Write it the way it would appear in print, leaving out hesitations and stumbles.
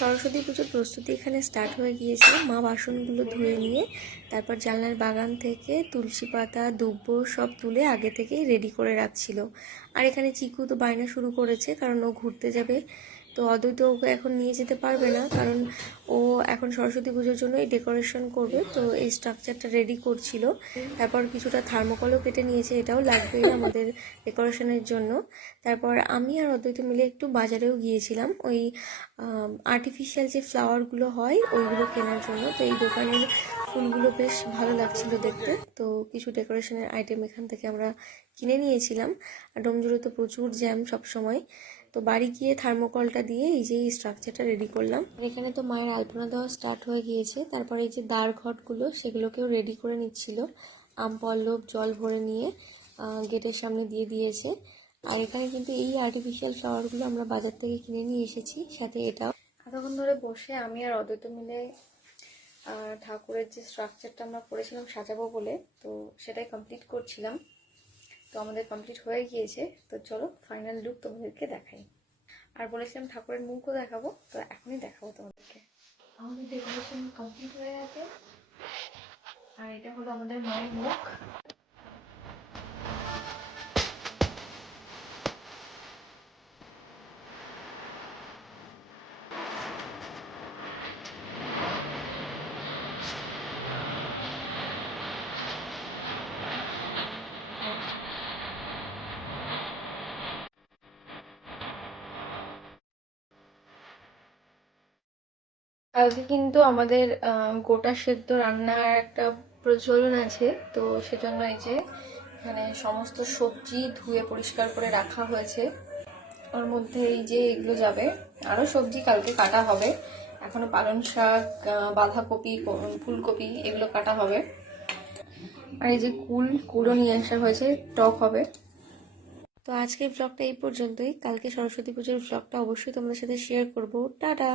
সরস্বতী পুজোর প্রস্তুতি এখানে স্টার্ট হয়ে গিয়েছে। মা বাসনগুলো ধুয়ে নিয়ে তারপর জানলার বাগান থেকে তুলসী পাতা দুব্ব সব তুলে আগে থেকেই রেডি করে রাখছিল। আর এখানে চিকু তো বায়না শুরু করেছে, কারণ ও ঘুরতে যাবে। তো অদ্বৈত ওকে এখন নিয়ে যেতে পারবে না, কারণ ও এখন সরস্বতী পুজোর জন্য এই ডেকোরেশন করবে। তো এই স্ট্রাকচারটা রেডি করছিল। তারপর কিছুটা থার্মোকলও কেটে নিয়েছে, এটাও লাগবেই আমাদের ডেকোরেশনের জন্য। তারপর আমি আর অদ্বৈত মিলে একটু বাজারেও গিয়েছিলাম ওই আর্টিফিশিয়াল যে ফ্লাওয়ারগুলো হয় ওইগুলো কেনার জন্য। তো এই দোকানের ফুলগুলো বেশ ভালো লাগছিল দেখতে, তো কিছু ডেকোরেশনের আইটেম এখান থেকে আমরা কিনে নিয়েছিলাম। আর ডোমজুড়ে তো প্রচুর জ্যাম সব সময়। তো বাড়ি গিয়ে থার্মোকলটা দিয়ে এই যে এই স্ট্রাকচারটা রেডি করলাম। এখানে তো মায়ের আলপনা দেওয়া স্টার্ট হয়ে গিয়েছে। তারপরে এই যে দ্বার ঘটগুলো সেগুলোকেও রেডি করে নিচ্ছিল। আম পল্লব জল ভরে নিয়ে গেটের সামনে দিয়ে দিয়েছে। আর এখানে কিন্তু এই আর্টিফিশিয়াল ফ্লাওয়ারগুলো আমরা বাজার থেকে কিনে নিয়ে এসেছি, সাথে এটাও। এতক্ষণ ধরে বসে আমি আর অদ্বৈত মিলে ঠাকুরের যে স্ট্রাকচারটা আমরা করেছিলাম সাজাবো বলে, তো সেটাই কমপ্লিট করছিলাম। তো আমাদের কমপ্লিট হয়ে গিয়েছে। তো চলো ফাইনাল লুক তোমাদেরকে দেখাই। আর বলেছিলাম ঠাকুরের মুখও দেখাবো, তো এখনই দেখাবো তোমাদেরকে। আমাদের ডেকোরেশন কমপ্লিট হয়ে গেছে। আর এটা হলো আমাদের মায়ের মুখ। আজকে কিন্তু আমাদের গোটা সেদ্ধ রান্নার একটা প্রচলন আছে। তো সেজন্য এই যে এখানে সমস্ত সবজি ধুয়ে পরিষ্কার করে রাখা হয়েছে। ওর মধ্যে এই যে এগুলো যাবে, আরও সবজি কালকে কাটা হবে। এখনো পালং শাক, বাঁধাকপি, ফুলকপি এগুলো কাটা হবে। আর এই যে কুলও নিয়ে আসা হয়েছে, টক হবে। তো আজকের ব্লগটা এই পর্যন্তই। কালকে সরস্বতী পুজোর ব্লগটা অবশ্যই তোমাদের সাথে শেয়ার করবো। টাটা।